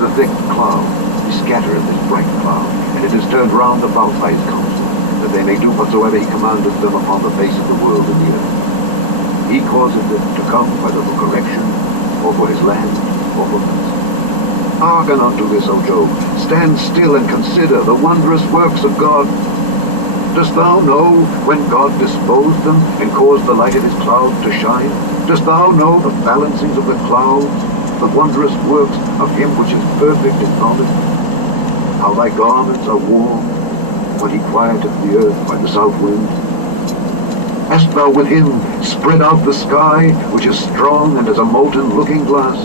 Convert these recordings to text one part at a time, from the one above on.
the thick cloud, he scattereth his bright cloud, and it is turned round about by his counsel, that they may do whatsoever he commandeth them upon the face of the world and the earth. He causeth it to come whether for correction, or for his land, or for peace. Hearken unto this, O Job. Stand still and consider the wondrous works of God. Dost thou know when God disposed them, and caused the light of his cloud to shine? Dost thou know the balancings of the clouds, the wondrous works of him which is perfect in knowledge? How thy garments are warm, when he quieteth the earth by the south wind? Hast thou with him spread out the sky, which is strong and as a molten looking glass?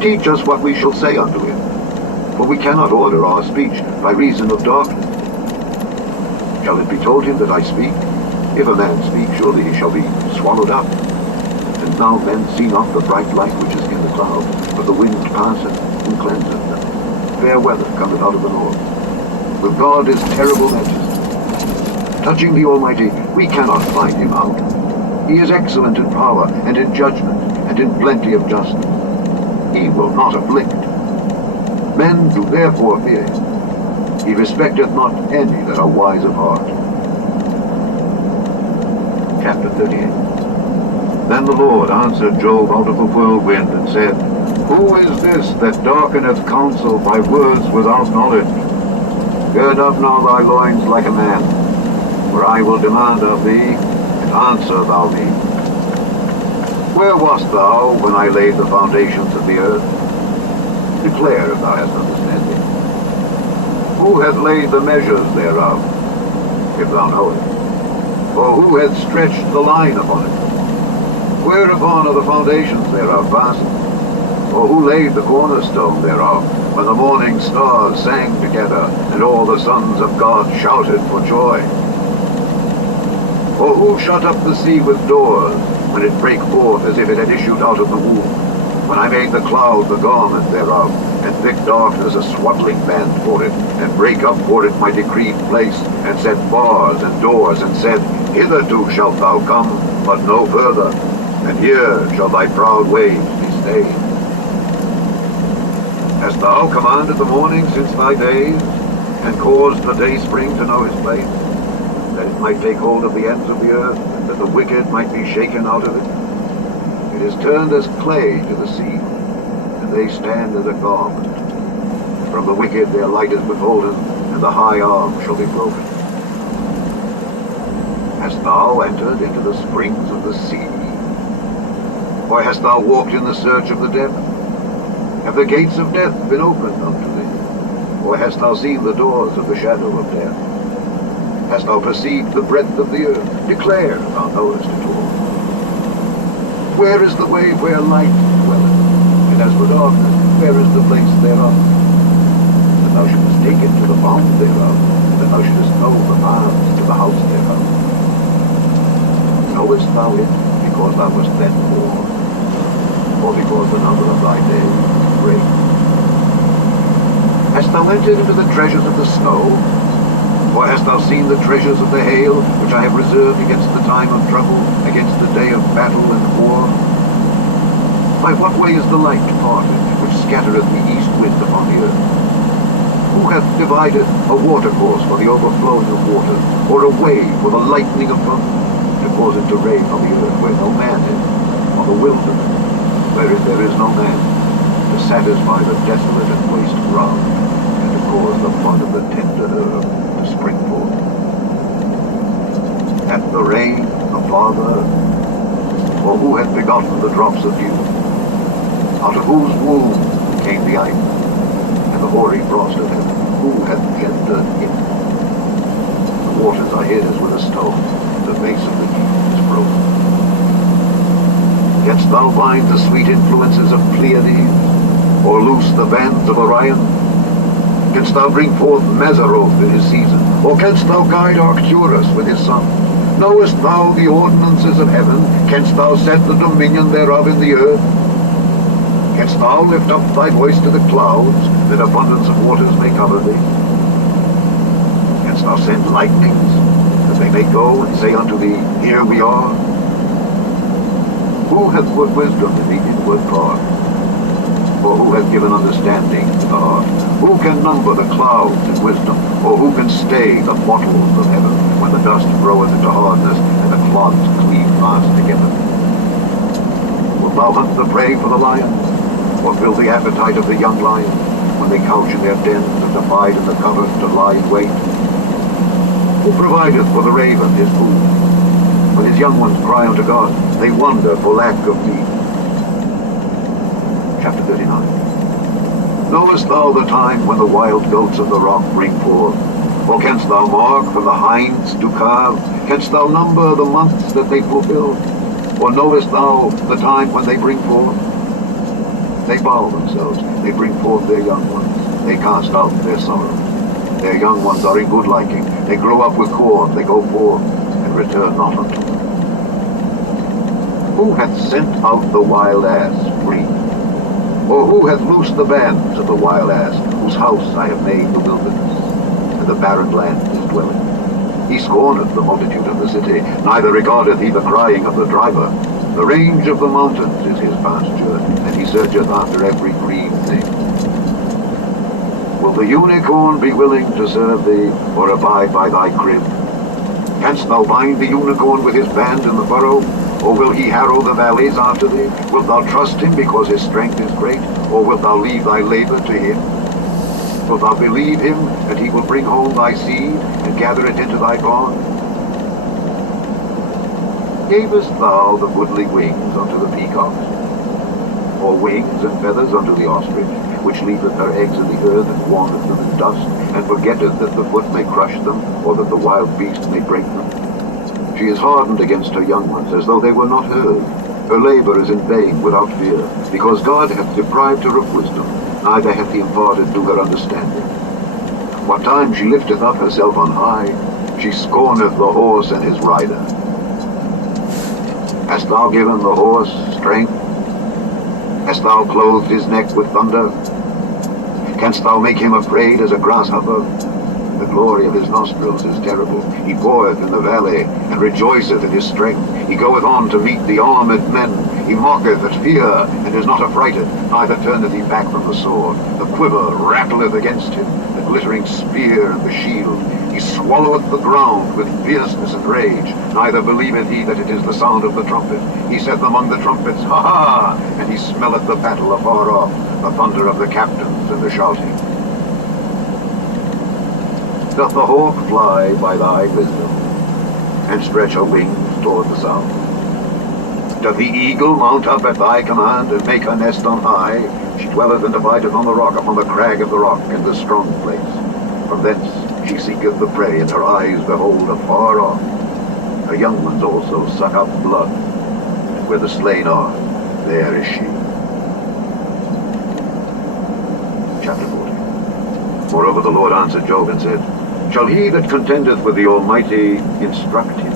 Teach us what we shall say unto him, for we cannot order our speech by reason of darkness. Shall it be told him that I speak? If a man speak, surely he shall be swallowed up. And now men see not the bright light which is in the cloud, but the wind passeth and cleanseth them. Fair weather cometh out of the north. With God is terrible majesty. Touching the Almighty, we cannot find him out. He is excellent in power, and in judgment, and in plenty of justice. He will not afflict. Men do therefore fear him. He respecteth not any that are wise of heart. Chapter 38. Then the Lord answered Job out of the whirlwind, and said, Who is this that darkeneth counsel by words without knowledge? Gird up now thy loins like a man, for I will demand of thee, and answer thou me. Where wast thou when I laid the foundations of the earth? Declare if thou hast understanding. Who hath laid the measures thereof, if thou knowest? Or who hath stretched the line upon it? Whereupon are the foundations thereof fastened? Or who laid the cornerstone thereof, when the morning stars sang together, and all the sons of God shouted for joy? Or who shut up the sea with doors, when it brake forth as if it had issued out of the womb? When I made the cloud the garment thereof, and thick darkness a swaddling band for it, and brake up for it my decreed place, and set bars and doors, and said, Hitherto shalt thou come, but no further, and here shall thy proud waves be stayed. Hast thou commanded the morning since thy days, and caused the day spring to know his place, that it might take hold of the ends of the earth, and that the wicked might be shaken out of it? It is turned as clay to the sea, and they stand as a garment. From the wicked their light is withholden, and the high arm shall be broken. Hast thou entered into the springs of the sea? Or hast thou walked in the search of the depth? Have the gates of death been opened unto thee? Or hast thou seen the doors of the shadow of death? Hast thou perceived the breadth of the earth? Declare if thou knowest it all. Where is the way where light dwelleth? And as for darkness, where is the place thereof? That thou shouldest take it to the bound thereof, and that thou shouldest know the paths to the house thereof. Knowest thou it because thou wast then born, or because the number of thy days is great? Hast thou entered into the treasures of the snow? Or hast thou seen the treasures of the hail, which I have reserved against the time of trouble, against the day of battle and war? By what way is the light departed, which scattereth the east wind upon the earth? Who hath divided a watercourse for the overflowing of waters, or a way for the lightning of thunder, to cause it to rain on the earth where no man is, on the wilderness, wherein there is no man, to satisfy the desolate and waste ground, and to cause the bud of the tender herb to spring forth? Hath the rain a father? Or who hath begotten the drops of dew? Out of whose womb came the ice, and the hoary frost of heaven? Who hath gendered it? The waters are hid as with a stone, the base of the deep is broken. Canst thou bind the sweet influences of Pleiades, or loose the bands of Orion? Canst thou bring forth Mazzaroth in his season? Or canst thou guide Arcturus with his son? Knowest thou the ordinances of heaven? Canst thou set the dominion thereof in the earth? Canst thou lift up thy voice to the clouds, that abundance of waters may cover thee? Canst thou send lightnings, that they may go and say unto thee, Here we are? Who hath put wisdom in the inward part? or who hath given understanding to the heart? Who can number the clouds in wisdom, or who can stay the bottles of heaven, when the dust groweth into hardness, and the clods cleave fast together? Wilt thou hunt the prey for the lion, or fill the appetite of the young lion, when they couch in their dens, and abide in the covert to lie in wait? Who provideth for the raven his food? When his young ones cry unto God, they wander for lack of meat. Chapter 39. Knowest thou the time when the wild goats of the rock bring forth? Or canst thou mark when the hinds do calve? Canst thou number the months that they fulfill? Or knowest thou the time when they bring forth? They bow themselves, they bring forth their young ones, they cast out their sorrow. Their young ones are in good liking, they grow up with corn, they go forth, and return not unto them. Who hath sent out the wild ass free? Or who hath loosed the bands of the wild ass, whose house I have made the wilderness, and the barren land his dwelling? He scorneth the multitude of the city, neither regardeth he the crying of the driver. The range of the mountains is his pasture, and he searcheth after every green thing. Will the unicorn be willing to serve thee, or abide by thy crib? Canst thou bind the unicorn with his band in the furrow? Or will he harrow the valleys after thee? Wilt thou trust him because his strength is great? Or wilt thou leave thy labor to him? Wilt thou believe him, and he will bring home thy seed, and gather it into thy barn? Gavest thou the goodly wings unto the peacocks? Or wings and feathers unto the ostrich, which leaveth her eggs in the earth, and warmeth them in dust, and forgetteth that the foot may crush them, or that the wild beast may break them? She is hardened against her young ones, as though they were not hers. Her labor is in vain without fear, because God hath deprived her of wisdom, neither hath he imparted to her understanding. What time she lifteth up herself on high, she scorneth the horse and his rider. Hast thou given the horse strength? Hast thou clothed his neck with thunder? Canst thou make him afraid as a grasshopper? The glory of his nostrils is terrible. He goeth in the valley, and rejoiceth in his strength. He goeth on to meet the armed men. He mocketh at fear, and is not affrighted, neither turneth he back from the sword. The quiver rattleth against him, the glittering spear and the shield. He swalloweth the ground with fierceness and rage, neither believeth he that it is the sound of the trumpet. He saith among the trumpets, Ha ha! And he smelleth the battle afar off, the thunder of the captains and the shouting. Doth the hawk fly by thy wisdom, and stretch her wings toward the south? Doth the eagle mount up at thy command, and make her nest on high? She dwelleth and abideth on the rock, upon the crag of the rock, and the strong place. From thence she seeketh the prey, and her eyes behold afar off. Her young ones also suck up blood, and where the slain are, there is she. Chapter 40. Moreover the Lord answered Job and said, Shall he that contendeth with the Almighty instruct him?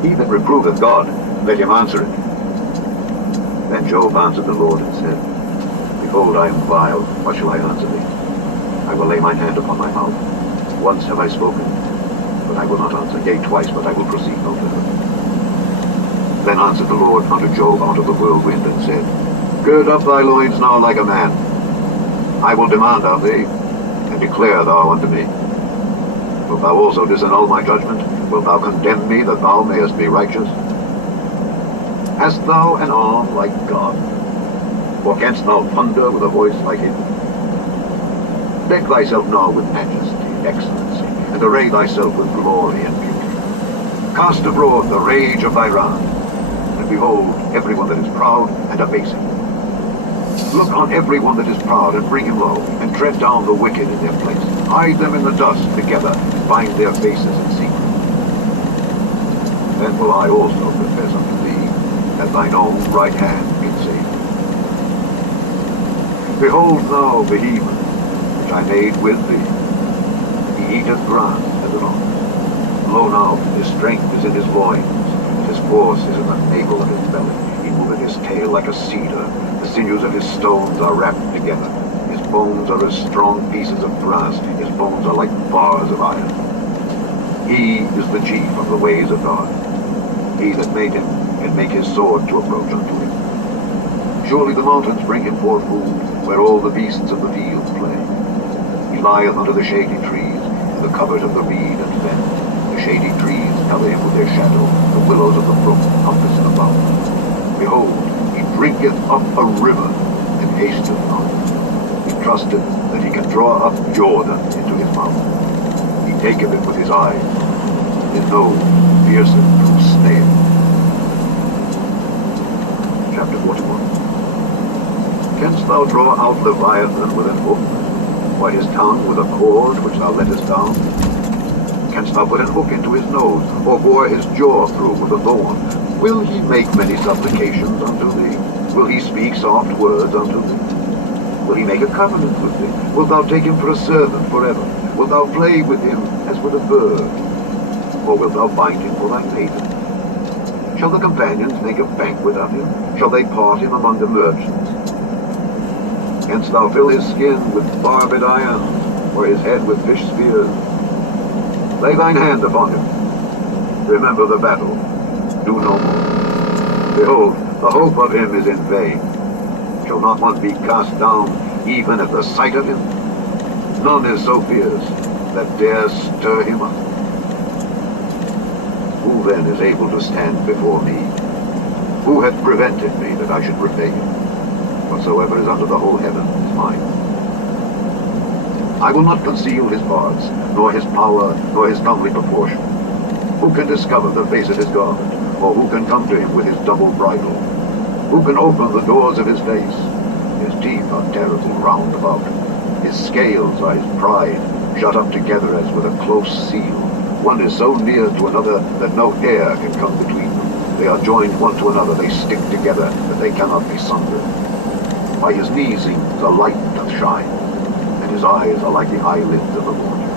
He that reproveth God, let him answer it. Then Job answered the Lord and said, Behold, I am vile, what shall I answer thee? I will lay mine hand upon my mouth. Once have I spoken, but I will not answer. Yea, twice, but I will proceed no further. Then answered the Lord unto Job out of the whirlwind, and said, Gird up thy loins now like a man. I will demand of thee, and declare thou unto me. Wilt thou also disannul my judgment? Wilt thou condemn me, that thou mayest be righteous? Hast thou an arm like God? Or canst thou thunder with a voice like him? Deck thyself now with majesty, excellency, and array thyself with glory and beauty. Cast abroad the rage of thy wrath, and behold everyone that is proud, and abase him. Look on everyone that is proud, and bring him low, and tread down the wicked in their place. Hide them in the dust together, and bind their faces in secret. Then will I also confess unto thee, that thine own right hand can save thee. Behold now Behemoth, which I made with thee. He eateth grass as an ox. Lo now, his strength is in his loins, and his force is in the navel of his belly. He moveth his tail like a cedar. The sinews of his stones are wrapped together. His bones are as strong pieces of brass. His bones are like bars of iron. He is the chief of the ways of God. He that made him can make his sword to approach unto him. Surely the mountains bring him forth food, where all the beasts of the field play. He lieth under the shady trees, in the covert of the reed and fen. The shady trees cover him with their shadow, the willows of the brook compass him about. Behold, he drinketh up a river, and hasteth not. He trusteth that he can draw up Jordan into his mouth. He taketh it with his eyes. His nose pierceth through snail. Chapter 41. Canst thou draw out Leviathan with an hook, or his tongue with a cord which thou lettest down? Canst thou put an hook into his nose, or bore his jaw through with a thorn? Will he make many supplications unto thee? Will he speak soft words unto thee? Will he make a covenant with thee? Wilt thou take him for a servant forever? Wilt thou play with him as with a bird? Or wilt thou bind him for thy maiden? Shall the companions make a banquet of him? Shall they part him among the merchants? Canst thou fill his skin with barbed iron, or his head with fish spears? Lay thine hand upon him. Remember the battle. Do no more. Behold, the hope of him is in vain. Shall not one be cast down even at the sight of him? None is so fierce that dares stir him up. Who then is able to stand before me? Who hath prevented me that I should repay him? Whatsoever is under the whole heaven is mine. I will not conceal his parts, nor his power, nor his comely proportion. Who can discover the face of his garment, or who can come to him with his double bridle? Who can open the doors of his face? His teeth are terrible round about. His scales are his pride, shut up together as with a close seal. One is so near to another that no air can come between them. They are joined one to another, they stick together, that they cannot be sundered. By his kneesing the light doth shine, and his eyes are like the eyelids of the morning.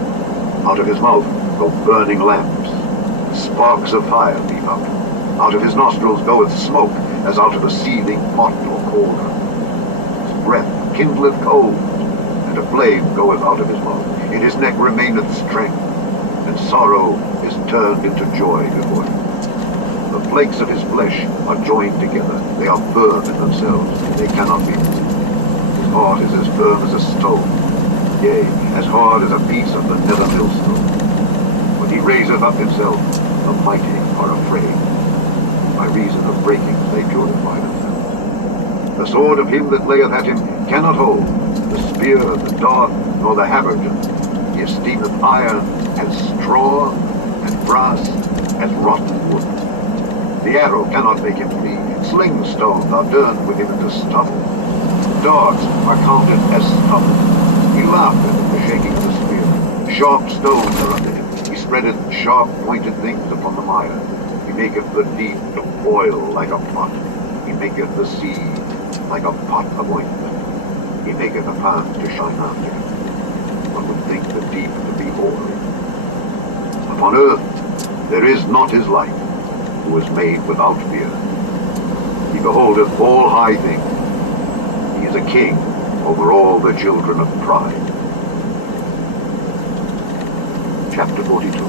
Out of his mouth go burning lamps, sparks of fire leap out. Out of his nostrils goeth smoke, as out of a seething pot or cauldron. His breath kindleth coals, and a flame goeth out of his mouth. In his neck remaineth strength, and sorrow is turned into joy before him. The flakes of his flesh are joined together. They are firm in themselves. They cannot be moved. His heart is as firm as a stone, yea, as hard as a piece of the nether millstone. When he raiseth up himself, the mighty are afraid. By reason of breakings they purify themselves. The sword of him that layeth at him cannot hold, the spear, the dart, nor the habergeon. He esteemeth iron as straw, and brass as rotten wood. The arrow cannot make him flee. Sling stones are turned with him into stubble. Darts are counted as stubble. He laugheth at the shaking of the spear. Sharp stones are under him. He spreadeth sharp pointed things upon the mire. He maketh the deep to boil like a pot. He maketh the sea like a pot of ointment. He maketh a path to shine after him. One would think the deep to be hoary. Upon earth there is not his like, who is made without fear. He beholdeth all high things. He is a king over all the children of pride. Chapter 42.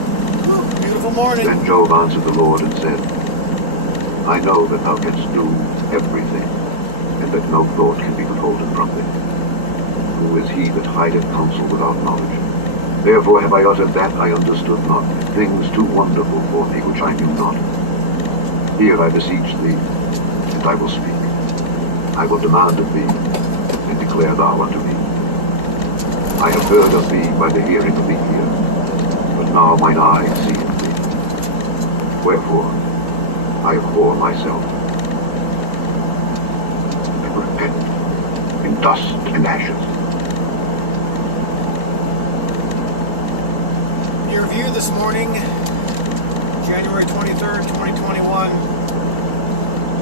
Beautiful morning. Then Job answered the Lord and said, I know that thou canst do everything, and that no thought can be withholden from thee. Who is he that hideth counsel without knowledge? Therefore have I uttered that I understood not, things too wonderful for me which I knew not. Hear, I beseech thee, and I will speak. I will demand of thee, and declare thou unto me. I have heard of thee by the hearing of the ear, but now mine eye seeth thee. Wherefore, I abhor myself, and repent in dust and ashes. Your review this morning, January 23rd, 2021,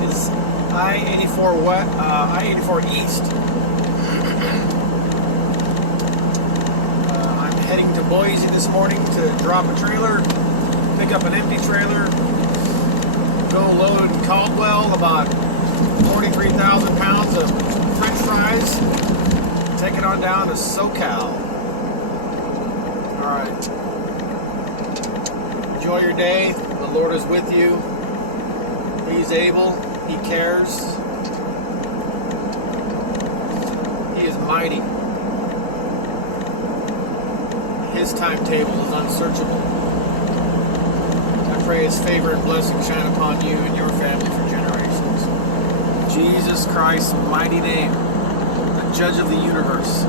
is I-84 East. I'm heading to Boise this morning to drop a trailer, pick up an empty trailer, go load in Caldwell about 43,000 pounds of French fries, take it on down to SoCal. Alright. Enjoy your day. The Lord is with you. He's able. He cares. mighty. His timetable is unsearchable. I pray His favor and blessing shine upon you and your family for generations. Jesus Christ's mighty name, the Judge of the universe.